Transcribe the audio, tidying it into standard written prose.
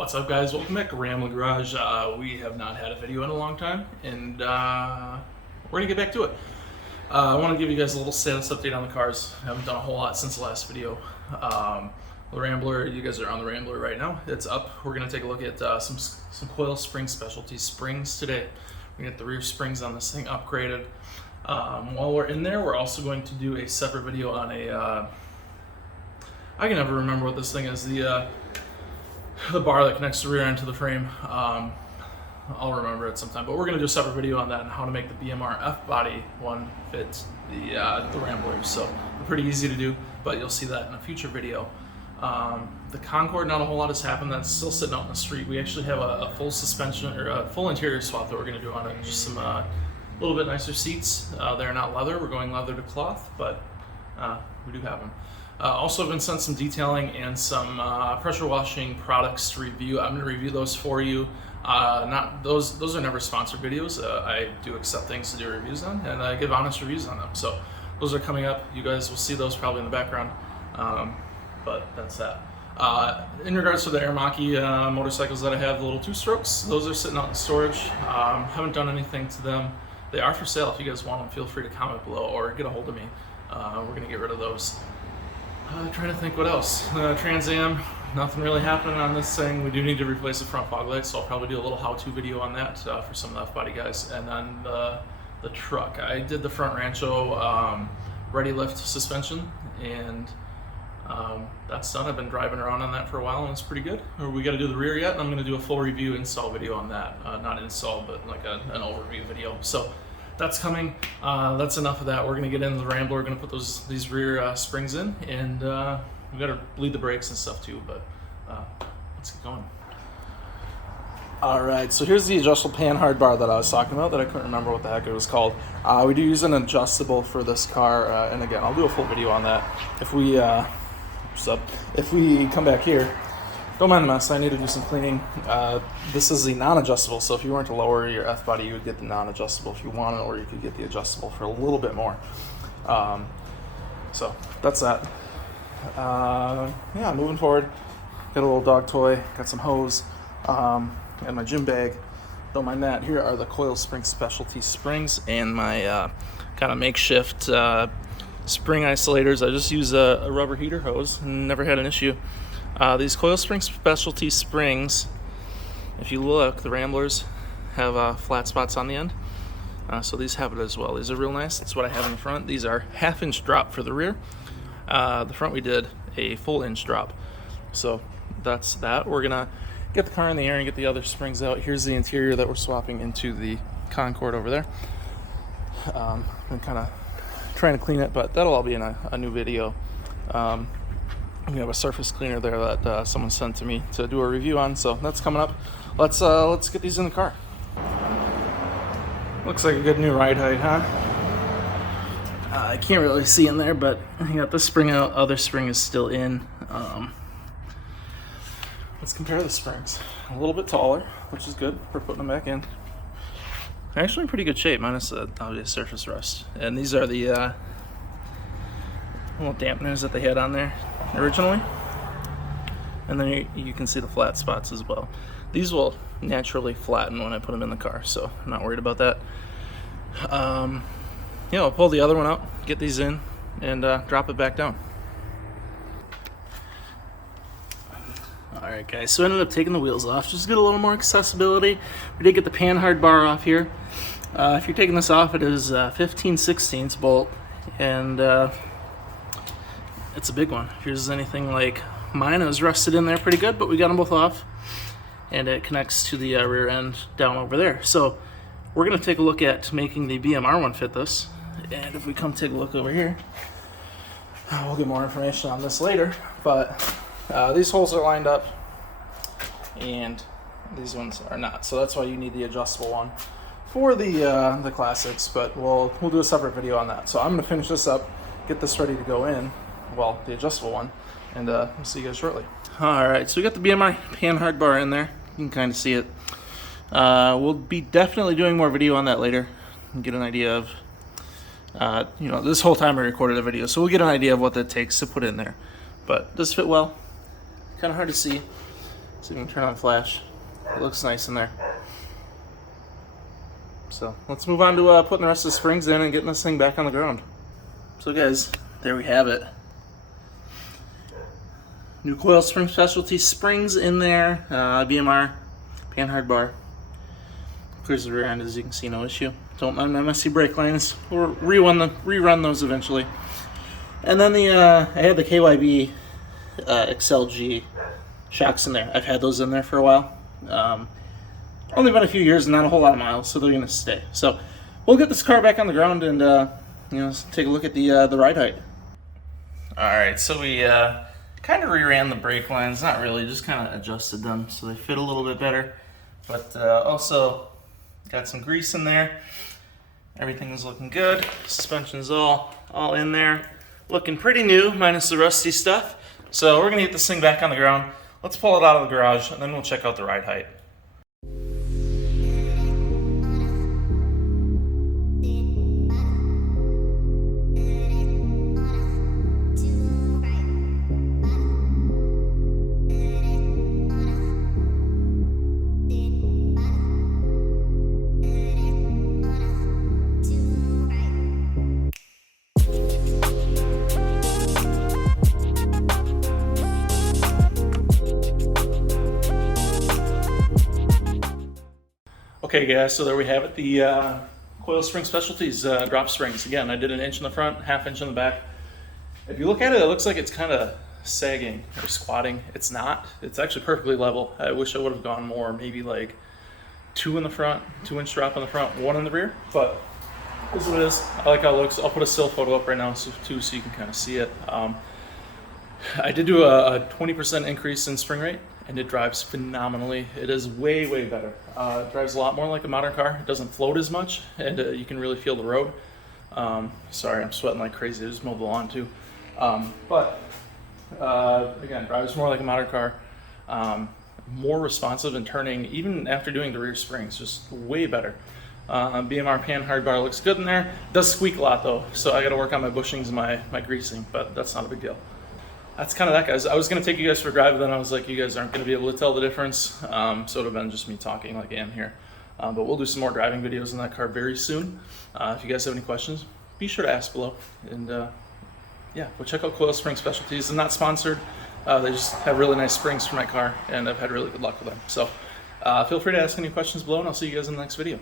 What's up, guys? Welcome back to Rambler Garage. We have not had a video in a long time, and we're gonna get back to it. I want to give you guys a little status update on the cars. I haven't done a whole lot since the last video. The Rambler, you guys are on the Rambler right now. It's up. We're gonna take a look at some Coil Spring Specialties springs today. We get the rear springs on this thing upgraded. While we're in there, we're also going to do a separate video on a. I can never remember what this thing is. The bar that connects the rear end to the frame. I'll remember it sometime, but we're going to do a separate video on that and how to make the BMR F-body one fit the Rambler. So pretty easy to do, but you'll see that in a future video. The Concord, not a whole lot has happened. That's still sitting out in the street. We actually have a full suspension or a full interior swap that we're going to do on it. Just some little bit nicer seats. They're not leather. We're going leather to cloth, but we do have them. Also been sent some detailing and some pressure washing products to review. I'm going to review those for you. Not those are never sponsored videos. I do accept things to do reviews on, and I give honest reviews on them. So those are coming up. You guys will see those probably in the background. But that's that. In regards to the Aramaki motorcycles that I have, the little 2-strokes, those are sitting out in storage. Haven't done anything to them. They are for sale. If you guys want them, feel free to comment below or get a hold of me. We're going to get rid of those. Trying to think what else. Trans Am, nothing really happening on this thing. We do need to replace the front fog lights, so I'll probably do a little how-to video on that for some of the F-body guys. And then the truck. I did the front Rancho ready lift suspension, and that's done. I've been driving around on that for a while, and it's pretty good. We got to do the rear yet, and I'm going to do a full review install video on that. Not install, but like an overview video. So that's coming. That's enough of that. We're gonna get into the Rambler. We're gonna put these rear springs in, and we gotta bleed the brakes and stuff too. But let's get going. All right. So here's the adjustable Panhard bar that I was talking about that I couldn't remember what the heck it was called. We do use an adjustable for this car, and again, I'll do a full video on that. If we come back here. Don't mind the mess, I need to do some cleaning. This is the non-adjustable, so if you weren't to lower your F-body, you would get the non-adjustable if you wanted, or you could get the adjustable for a little bit more. So that's that. Yeah, moving forward. Got a little dog toy, got some hose, and my gym bag. Don't mind that. Here are the Coil Spring Specialties springs and my kind of makeshift spring isolators. I just use a rubber heater hose and never had an issue. These Coil Spring Specialty springs, if you look, the Ramblers have flat spots on the end. So these have it as well. These are real nice. That's what I have in the front. These are 1/2-inch drop for the rear. The front we did a full inch drop. So that's that. We're going to get the car in the air and get the other springs out. Here's the interior that we're swapping into the Concord over there. I'm kind of trying to clean it, but that'll all be in a new video. We have a surface cleaner there that someone sent to me to do a review on, so that's coming up. Let's get these in the car. Looks like a good new ride height, huh? I can't really see in there, but I got this spring out. Other spring is still in. Let's compare the springs. A little bit taller, which is good for putting them back in. They're actually in pretty good shape, minus the obvious surface rust. And these are the little dampeners that they had on there originally, and then you can see the flat spots as well. These will naturally flatten when I put them in the car, so I'm not worried about that. Yeah, I'll pull the other one out, get these in, and drop it back down. Alright guys, so I ended up taking the wheels off just to get a little more accessibility. We did get the Panhard bar off here. If you're taking this off, it is 15/16 bolt, and it's a big one. If yours is anything like mine, it was rusted in there pretty good, but we got them both off, and it connects to the rear end down over there. So we're going to take a look at making the BMR one fit this, and if we come take a look over here, we'll get more information on this later, but these holes are lined up, and these ones are not, so that's why you need the adjustable one for the classics, but we'll do a separate video on that. So I'm going to finish this up, get this ready to go in, well, the adjustable one, and we'll see you guys shortly. Alright, so we got the BMR Panhard bar in there. You can kind of see it. We'll be definitely doing more video on that later and get an idea of, this whole time I recorded a video, so we'll get an idea of what that takes to put in there. But it does fit well. Kind of hard to see. So you can turn on flash. It looks nice in there. So let's move on to putting the rest of the springs in and getting this thing back on the ground. So guys, there we have it. New Coil Spring Specialties springs in there. BMR Panhard Bar. Clears the rear end, as you can see, no issue. Don't mind my messy brake lines. We'll rerun those eventually. And then I had the KYB XLG shocks in there. I've had those in there for a while. Only been a few years and not a whole lot of miles, so they're gonna stay. So we'll get this car back on the ground and take a look at the ride height. All right, so we kind of reran the brake lines. Not really, just kind of adjusted them so they fit a little bit better. But also got some grease in there. Everything is looking good. Suspension's all in there. Looking pretty new, minus the rusty stuff. So we're gonna get this thing back on the ground. Let's pull it out of the garage and then we'll check out the ride height. Okay guys, so there we have it, the Coil Spring Specialties drop springs. Again, I did an inch in the front, half inch in the back. If you look at it, it looks like it's kind of sagging or squatting. It's not. It's actually perfectly level. I wish I would have gone more, maybe like 2 in the front, 2-inch drop in the front, 1 in the rear, but this is what it is. I like how it looks. I'll put a still photo up right now too, so you can kind of see it. I did do a 20% increase in spring rate, and it drives phenomenally. It is way, way better. It drives a lot more like a modern car. It doesn't float as much, and you can really feel the road. Sorry, I'm sweating like crazy. I just mowed the lawn too. Again, drives more like a modern car. More responsive in turning, even after doing the rear springs, just way better. BMR Panhard Bar looks good in there. It does squeak a lot though, so I got to work on my bushings and my greasing, but that's not a big deal. That's kind of that, guys. I was going to take you guys for a drive, but then I was like, you guys aren't going to be able to tell the difference, so it would have been just me talking like I am here. But we'll do some more driving videos in that car very soon. If you guys have any questions, be sure to ask below. And yeah, go check out Coil Spring Specialties. They're not sponsored. They just have really nice springs for my car, and I've had really good luck with them. So feel free to ask any questions below, and I'll see you guys in the next video.